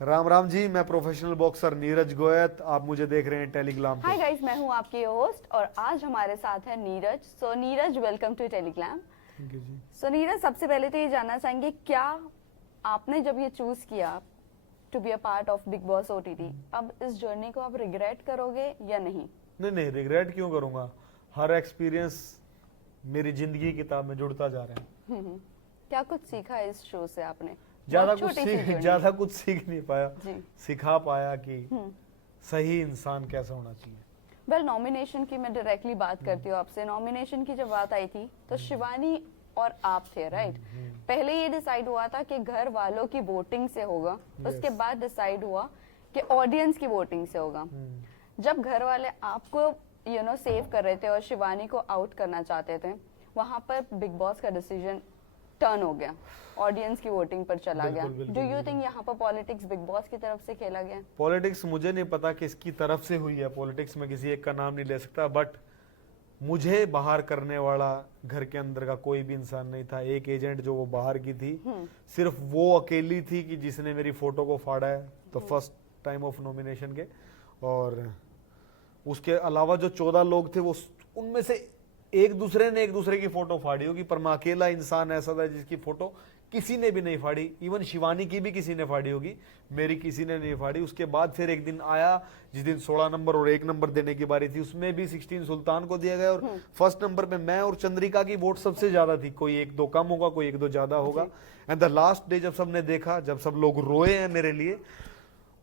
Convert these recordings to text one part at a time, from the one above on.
राम राम जी, मैं professional boxer Neeraj Goyat. आप मुझे देख रहे हैं टेलीग्राम हाय पे। गाइस, मैं हूं आपकी होस्ट और आज हमारे साथ है Neeraj. So Neeraj, welcome to Telegram. Thank you ji. So Neeraj, सबसे पहले तो ये जानना चाहेंगे, क्या आपने जब ये चूज किया to be a part of Bigg Boss OTT, अब इस जर्नी को आप रिग्रेट करोगे या नहीं? नहीं नहीं, रिग्रेट क्यों करूंगा। हर एक्सपीरियंस मेरी जिंदगी की किताब में जुड़ता जा रहा है। क्या कुछ सीखा है इस शो से आपने? ज्यादा बहुत कुछ छोटी सी सीख journey। ज्यादा कुछ सीख नहीं पाया। जी। सिखा पाया कि सही इंसान कैसा होना चाहिए। वेल, नॉमिनेशन की मैं डायरेक्टली बात करती हूँ आपसे। नॉमिनेशन की जब बात आई थी तो शिवानी और आप थे, राइट? पहले ये डिसाइड हुआ था कि घर वालों की वोटिंग से होगा, उसके बाद डिसाइड हुआ कि ऑडियंस की वोटिंग से होगा। जब घर वाले आपको सेव कर रहे थे और शिवानी को आउट करना चाहते थे, वहां पर बिग बॉस का डिसीजन टर्न हो गया, ऑडियंस की वोटिंग पर चला गया। डू यू थिंक यहाँ पर पॉलिटिक्स बिग बॉस की तरफ से खेला गया? पॉलिटिक्स मुझे नहीं पता किसकी तरफ से हुई है। पॉलिटिक्स में किसी एक का नाम नहीं ले सकता, बट मुझे बाहर करने वाला घर के अंदर का कोई भी इंसान नहीं था। एक एजेंट जो वो बाहर की थी, सिर्फ वो अकेली थी कि जिसने मेरी फोटो को फाड़ा है, तो फर्स्ट टाइम ऑफ नॉमिनेशन के। और उसके अलावा जो 14 लोग थे, वो उनमें से एक दूसरे ने एक दूसरे की फोटो फाड़ी होगी, पर मैं अकेला इंसान ऐसा था जिसकी फोटो किसी ने भी नहीं फाड़ी। इवन शिवानी की भी किसी ने फाड़ी होगी, मेरी किसी ने नहीं फाड़ी। उसके बाद फिर एक दिन आया जिस दिन 16 नंबर और 1 नंबर देने की बारी थी, उसमें भी 16 सुल्तान को दिया गया। और फर्स्ट नंबर पे मैं और चंद्रिका की वोट सबसे ज्यादा थी। कोई 1-2 कम होगा, कोई 1-2 ज्यादा होगा। एंड द लास्ट डे जब सबने देखा, जब सब लोग रोए हैं मेरे लिए,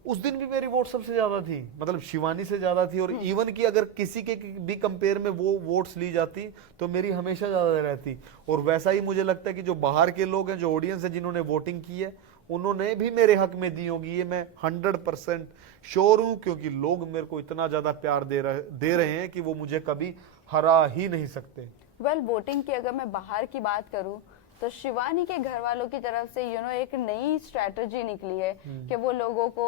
उस दिन भी मेरी वोट सबसे ज्यादा थी, मतलब शिवानी से ज्यादा थी। और इवन की अगर किसी के भी कंपेयर में वो वोट्स ली जाती तो मेरी हमेशा ज्यादा रहती। और वैसा ही मुझे लगता है कि जो बाहर के लोग हैं, जो ऑडियंस है, जिन्होंने वोटिंग की है, उन्होंने भी मेरे हक में दी होगी। ये मैं 100% श्योर हूं, क्योंकि लोग मेरे को इतना ज्यादा प्यार दे रहे हैं कि वो मुझे कभी हरा ही नहीं सकते। वेल, वोटिंग की अगर मैं बाहर की बात करूं तो शिवानी के घर वालों की तरफ से एक नई स्ट्रेटजी निकली है कि वो लोगों को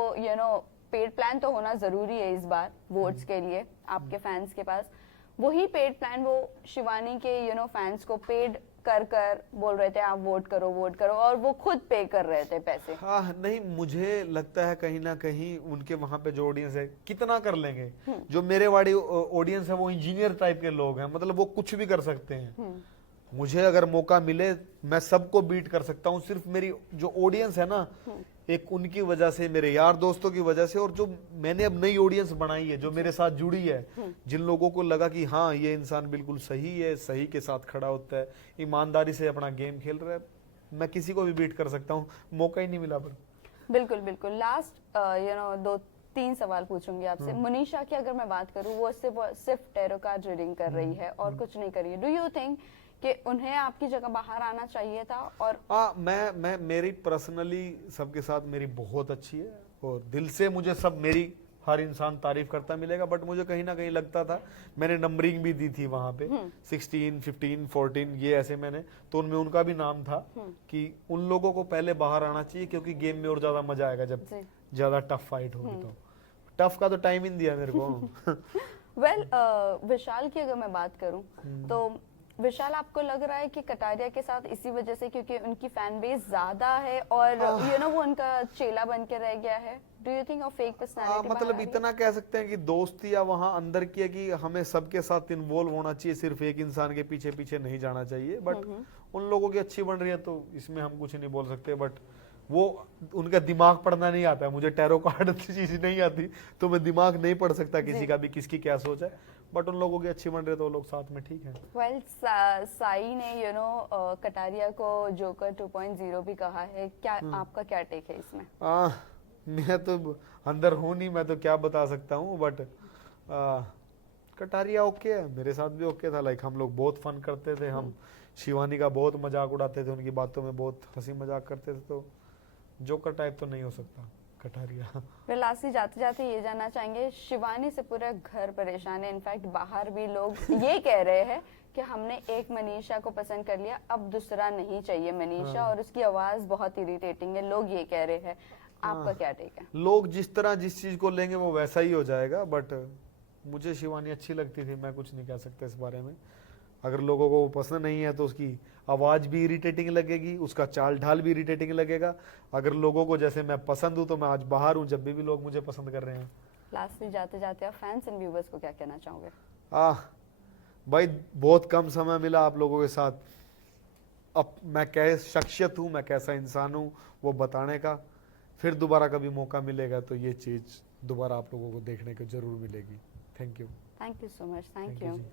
पेड प्लान तो होना जरूरी है इस बार वोट्स के लिए आपके फैंस के पास। वही पेड प्लान वो शिवानी के फैंस को पेड कर कर बोल रहे थे आप वोट करो, और वो खुद पे कर रहे थे पैसे। हाँ नहीं, मुझे लगता है कहीं ना कहीं उनके वहां पे जो ऑडियंस है, कितना कर लेंगे। जो मेरे वाली ऑडियंस है वो इंजीनियर टाइप के लोग हैं, मतलब वो कुछ भी कर सकते हैं। मुझे अगर मौका मिले, मैं सबको बीट कर सकता हूँ। सिर्फ मेरी जो ऑडियंस है ना, एक उनकी वजह से, मेरे यार दोस्तों की वजह से, और जो मैंने अब नई ऑडियंस बनाई है, जो मेरे साथ जुड़ी है, जिन लोगों को लगा कि हाँ ये इंसान बिल्कुल सही है, सही के साथ खड़ा होता है, ईमानदारी से अपना गेम खेल रहा है, मैं किसी को भी बीट कर सकता हूँ। मौका ही नहीं मिला। पर बिल्कुल बिल्कुल। लास्ट 2-3 सवाल पूछूंगी आपसे। मनीषा की अगर मैं बात करूं, वो सिर्फ टैरो कार्ड रीडिंग कर रही है और कुछ नहीं कर रही है। डू यू थिंक कि उन्हें आपकी जगह बाहर आना चाहिए था? और मैं मेरी पर्सनली सबके साथ मेरी बहुत अच्छी है, और दिल से मुझे सब, मेरी हर इंसान तारीफ करता मिलेगा। बट मुझे कहीं ना कहीं लगता था, मैंने नंबरिंग भी दी थी वहां पे, 16, 15, 14 ये ऐसे मैंने, तो उनमें उनका भी नाम था कि उन लोगों को पहले बाहर आना चाहिए, क्योंकि गेम में और ज्यादा मजा आएगा जब ज्यादा टफ फाइट होगी। तो टफ का तो टाइम ही नहीं दिया मेरे को। वेल, विशाल की अगर मैं बात करूं तो विशाल, आपको लग रहा है कि कटारिया के साथ इसी वजह से, क्योंकि उनकी फैन बेस ज्यादा है और वो उनका चेला बन के रह गया है? Do you think fake personality? मतलब इतना कह सकते हैं कि दोस्तियां वहां अंदर की है कि हमें सबके साथ इन्वॉल्व होना चाहिए, सिर्फ एक इंसान के पीछे पीछे नहीं जाना चाहिए। बट उन लोगों की अच्छी बन रही है, तो इसमें हम कुछ नहीं बोल सकते। बट वो उनका दिमाग पढ़ना नहीं आता है, मुझे टैरो कार्ड चीज नहीं आती, तो मैं दिमाग नहीं पढ़ सकता किसी का भी, किसकी क्या सोच है। बट उन लोगों की अच्छी बन रही है, तो वो लोग साथ में ठीक है। वेल, साई ने कटारिया को जोकर 2.0 भी कहा है। क्या आपका क्या टेक है इसमें? मैं तो अंदर हूं नहीं, मैं तो क्या बता सकता हूँ। बट कटारिया ओके है, मेरे साथ भी ओके था। लाइक हम लोग बहुत फन करते थे, हम शिवानी का बहुत मजाक उड़ाते थे, उनकी बातों में बहुत हंसी मजाक करते थे। तो जोकर टाइप तो नहीं हो सकता कटारिया। फिर लास्टली जाते जाते ये जानना चाहेंगे, शिवानी से पूरा घर परेशान है। इनफैक्ट बाहर भी लोग ये कह रहे हैं कि हमने एक मनीषा को पसंद कर लिया, अब दूसरा नहीं चाहिए मनीषा, और उसकी आवाज बहुत इरिटेटिंग है, लोग ये कह रहे हैं। आपका क्या टेक है? लोग जिस तरह जिस चीज को लेंगे वो वैसा ही हो जाएगा। बट मुझे शिवानी अच्छी लगती थी, मैं कुछ नहीं कह सकता इस बारे में। अगर लोगों को वो पसंद नहीं है तो उसकी आवाज़ भी इरिटेटिंग लगेगी, उसका चाल ढाल भी इरिटेटिंग लगेगा। अगर लोगों को जैसे मैं पसंद हूँ तो मैं आज बाहर हूँ, जब भी लोग मुझे पसंद कर रहे हैं। लास्टली जाते जाते आप फैंस एंड व्यूवर्स को क्या कहना चाहोगे? भाई बहुत कम समय मिला आप लोगों के साथ, अब मैं कैसे शख्सियत हूँ, मैं कैसा इंसान हूँ वो बताने का। फिर दोबारा कभी मौका मिलेगा तो ये चीज़ दोबारा आप लोगों को देखने को जरूर मिलेगी। Thank you. Thank you so much. Thank thank you. You ji.